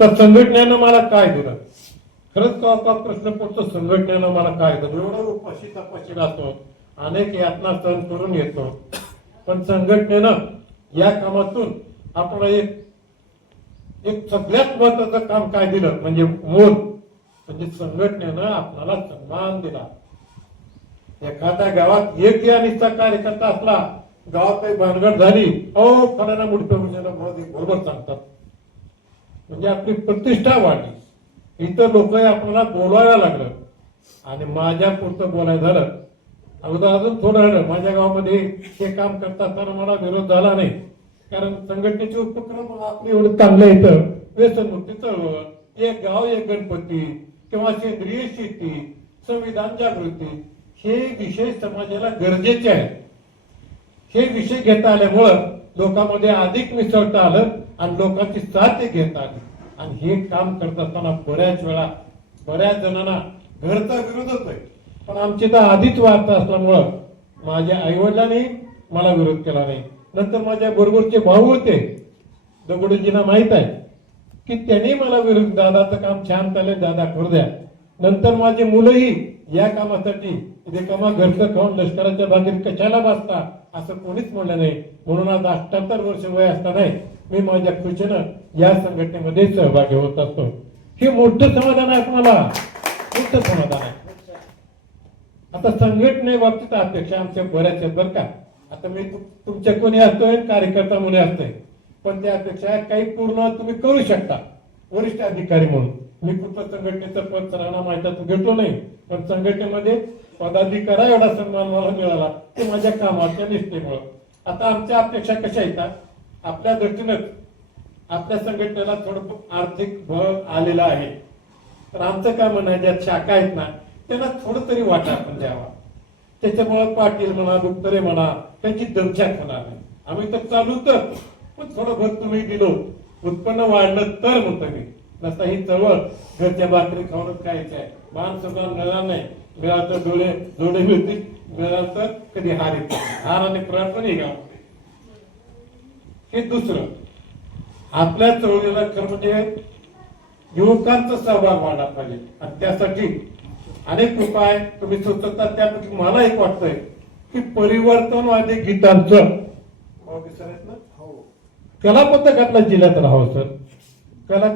आता संघटनेनं मला काय दिलं, खरंच का प्रश्न पडतो, संघटनेनं मला काय दिलं? एवढं उपाशी तपाशी राहतो, अनेक यातना सहन करून येतो, पण संघटनेनं या कामातून आपल्याला एक सगळ्यात महत्वाचं काम काय दिलं म्हणजे मोल, म्हणजे संघटनेनं आपल्याला सन्मान दिला. एखाद्या गावात एक या निष्ठा कार्यकर्ता असला, गावात काही भानगड झाली, अहो फलाना मुठ्या बरोबर सांगतात, म्हणजे आपली प्रतिष्ठा वाढली. इतर लोक आपल्याला बोलायला लागलं आणि माझ्या पुरतं बोलायला झालं. अगोदर अजून थोडं राहिलं, माझ्या गावामध्ये हे काम करता असताना मला विरोध झाला नाही, कारण संघटनेचे उपक्रम आपले एवढे चांगले येतं. व्यसनमुक्ती चळवळ, एक गाव एक गणपती किंवा सेंद्रिय शेती, संविधान जागृती, हे विषय समाजाला गरजेचे आहेत. हे विषय घेता आल्यामुळं लोकांमध्ये अधिक मिसळता आलं आणि लोकांची साथ घेता आली. आणि हे काम करत असताना बऱ्याच वेळा बऱ्याच जणांना घरचा विरोध होतोय, पण आमची तर आधीच वार्ता असल्यामुळं माझ्या आईवडिलांनी मला विरोध केला नाही. नंतर माझ्या बरोबरचे भाऊ होते, दगडूजींना माहित आहे की त्यांनी मला विरोध, दादाचं काम छान चालेल दादा करू द्या. नंतर माझे मुलंही या कामासाठी रिकामा घरचं खाऊन लष्कराच्या भागीत कशाला बसता असं कोणीच म्हणलं नाही. म्हणून आज 78 वर्ष वय असताना मी माझ्या खुशीनं या संघटनेमध्ये सहभागी होत असतो. हे मोठं समाधान आहे, आपल्याला मोठं समाधान आहे. आता संघटने बाबतीत अपेक्षा आमच्या बऱ्याच आहेत बरं का. आता मी तुमच्या कोणी असतोय, कार्यकर्ता कोणी असतोय, पण त्या अपेक्षा काही पूर्ण तुम्ही करू शकता वरिष्ठ अधिकारी म्हणून. मी कुठलं संघटनेचं पद सरांना माहिती घेतलो नाही, पण संघटनेमध्ये पदाधिकारी एवढा सन्मान मला मिळाला ते माझ्या कामाच्या निष्ठेमुळे. आता आमच्या अपेक्षा कशा येतात, आपल्या दृष्टीनं आपल्या संघटनेला थोडं आर्थिक बळ आलेला आहे, तर आमचं काय म्हणणं आहे, ज्या शाखा आहेत ना त्यांना थोडं तरी वाटा आपण द्यावा. त्याच्यामुळे पाटील म्हणा, दुप्तरे म्हणा, त्यांची दमछाक होणार नाही. आम्ही तर चालू तर पण थोडं भर तुम्ही दिलो, उत्पन्न वाढलं तर म्हणतो मी. नसता ही चळवळ घरच्या भाकरी खाऊनच खायची आहे. मान सुद्धा मिळणार नाही, मिळालं तर डोळे जोडे मिळतील, मिळालं तर कधी हार येते, हार आणि प्राण पण गावामध्ये. हे दुसरं, आपल्या चळवळीला खरं म्हणजे युवकांचा सहभाग वाढला पाहिजे आणि त्यासाठी अनेक उपाय तुम्ही सुचवतात. त्यापैकी मला एक वाटतंय की परिवर्तनवादी गीतांचं कला पथकातला जिल्ह्यात राहावं सर. कला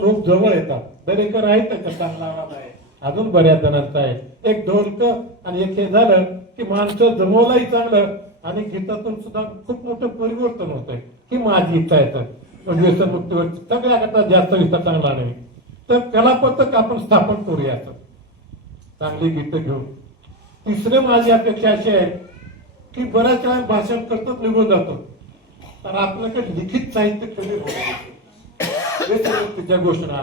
लोक जवळ येतात, दरेकर आहेत त्याचा चांगला आवाज आहे, अजून बऱ्याच जणांचा आहे. एक ढोलक आणि एक हे झालं की माणसं जमवलाही चांगलं आणि गीतातून सुद्धा खूप मोठं परिवर्तन होतंय. ही माझी इच्छा आहे. तर व्यसनमुक्तीवर सगळ्याकरता जास्त विस्तार चांगला नाही, तर कला पथक आपण स्थापन करूया चांगली गीतं घेऊन. तिसरं माझी अपेक्षा अशी आहे की बऱ्याच वेळा भाषण करतो निघून जातो, तर आपल्याकडे लिखित साहित्य कमी व्यसनमुक्तीच्या घोषणा,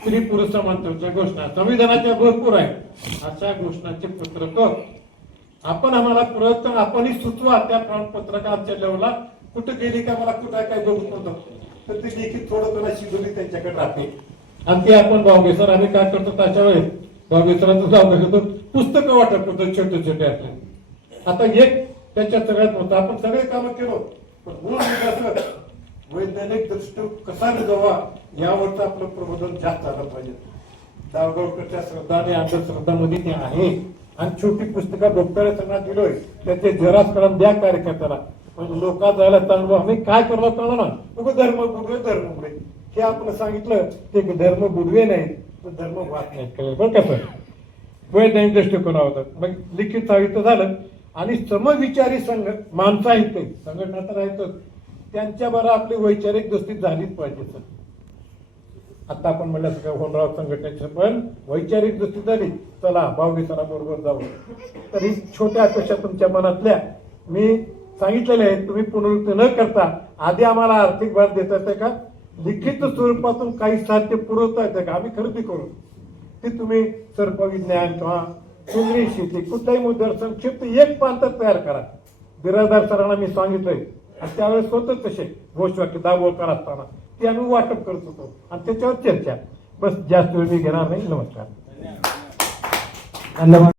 स्त्री पुरुष समानतेच्या घोषणा, संविधानाच्या भरपूर आहेत. अशा घोषणाचे पत्रक आपण आम्हाला प्रयत्न आपणही सुचवा. त्या पत्रक आमच्या लेवलला कुठे गेली का मला कुठे काय बघून म्हणतो, तर ती लिखित थोडं थोडं शिजवली त्यांच्याकडे राहते आणि ते आपण भाऊ सर आम्ही काय करतो त्याच्या वेळेस भावेश्वरांचं जाऊ घेतो, पुस्तकं वाटप करतो छोटे छोटे असले. आता एक त्याच्यात सगळ्यात होतं, आपण सगळे कामं केलो, पण मूळ वैज्ञानिक दृष्टी कसा निघावा यावरचं आपलं प्रबोधन जास्त झालं पाहिजे. दावगावकरच्या श्रद्धा आणि अंधश्रद्धामध्ये ते आहे आणि छोटी पुस्तकं डॉक्टर त्यांना दिलोय, त्याचे झेरॉक्स करून द्या कार्यकर्त्याला. म्हणजे लोकांना जायला चांगलं आम्ही काय करलो चांगलं ना, उगं धर्म बुडवे हे आपण सांगितलं ते धर्म बुडवे नाही तर धर्म वाच नाही केलं बरं का सर. वैज्ञानिक दृष्टिकोन होतात. मग लिखित साहित्य झालं आणि समविचारी माणसं आहेत ते संघटना तर आहेतच, त्यांच्याबरोबर आपली वैचारिक दोस्ती झालीच पाहिजे सर. आता आपण म्हणलं सगळं होणराव संघटनेचं पण वैचारिक दोस्ती झाली, चला भाऊगीसरा बरोबर जाऊ. तर ही छोट्या अपेक्षा तुमच्या मनातल्या मी सांगितलेले आहे. तुम्ही पुनरुक्ती न करता आधी आम्हाला आर्थिक भार देता येते का, लिखित स्वरूपातून काही साध्य पुरवता येते का, आम्ही खरेदी करू. ती तुम्ही सर्पविज्ञान किंवा सेंद्रिय शेती कुठल्याही मुद्द्यावर संक्षिप्त एक पान तर तयार करा. बिराजदार सरांना मी सांगितलंय आणि त्यावेळेस होतं तसे घोषवाक्य दाभोळकर असताना ते आम्ही वाटप करत होतो आणि त्याच्यावर चर्चा. बस जास्त वेळ मी घेणार नाही. नमस्कार. धन्यवाद.